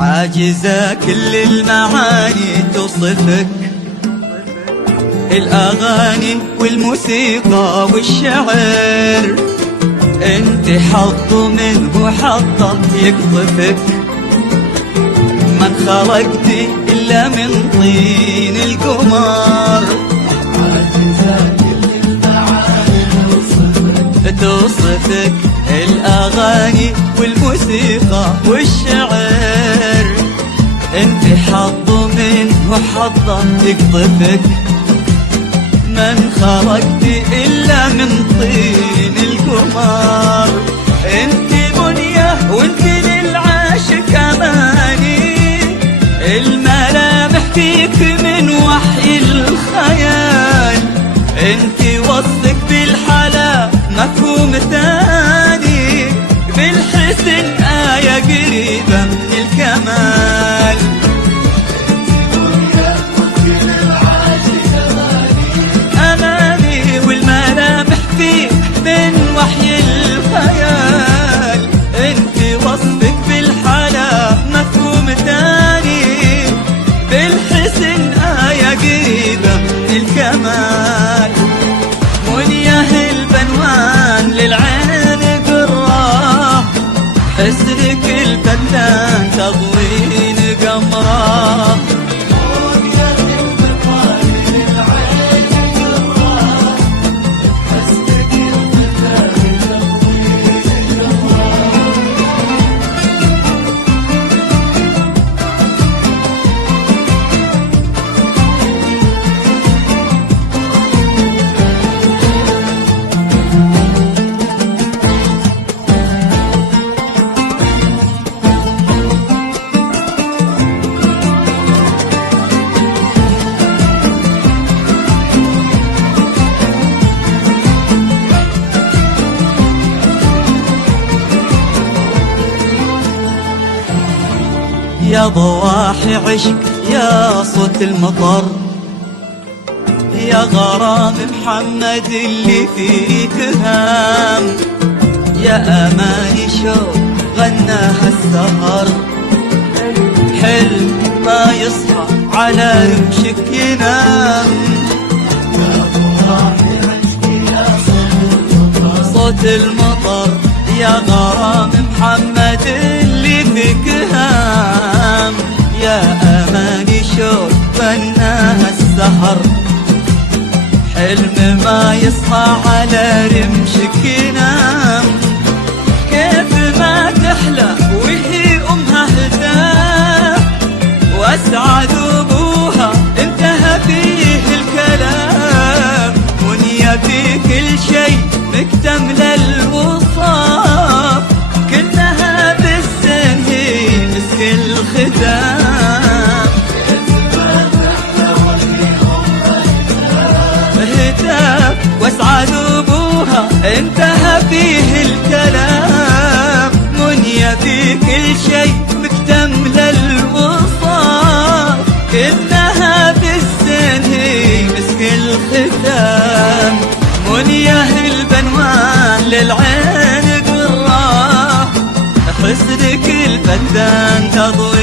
عاجزة كل المعاني توصفك، الأغاني والموسيقى والشعر، انت حظ منه حظك يقذفك، من خلقتي إلا من طين القمر. عاجزة كل المعاني توصفك، الأغاني والموسيقى والشعر، انت حظ منه حظك يقذفك، من خلقتي إلا من طين القمر. انت منية وانت للعاشق أماني، الملامح فيك من وحي الخيال، انت وصفك بالحلا مفهوم ثاني، بالحسن آية قريبة من الكمال. أماني والملامح فيه من وحي الخيال، انت وصفك بالحلا مفهوم ثاني، بالحسن آية قريبة من الكمال. منيه البنوان للعين قراه، حسنك الفتان تضوين قمراه. يا ضواحي عشق يا صوت المطر، يا غرام محمد اللي فيك هام، يا أماني شوق غناها السهر، حلم ما يصحى على رمشك ينام. يا ضواحي عشق يا صوت المطر، يا غرام محمد اللي فيك هام، يا أماني شوق غناها السهر، حلم ما يصحى على رمشك ينام. كيف ما تحلى وهي أمها هداه، وأسعد أبوها انتهى فيه الكلام، منية في كل شيء مكتملة الوصاف، كلها بالسن هي مسك الختام. هتاف واسعد ابوها انتهى فيه الكلام، منية في كل شيء مكتملة الوصاف، كلها بالسن هي مسك الختام. منية البنوان للعين قراه، حسنك الفتان تضوي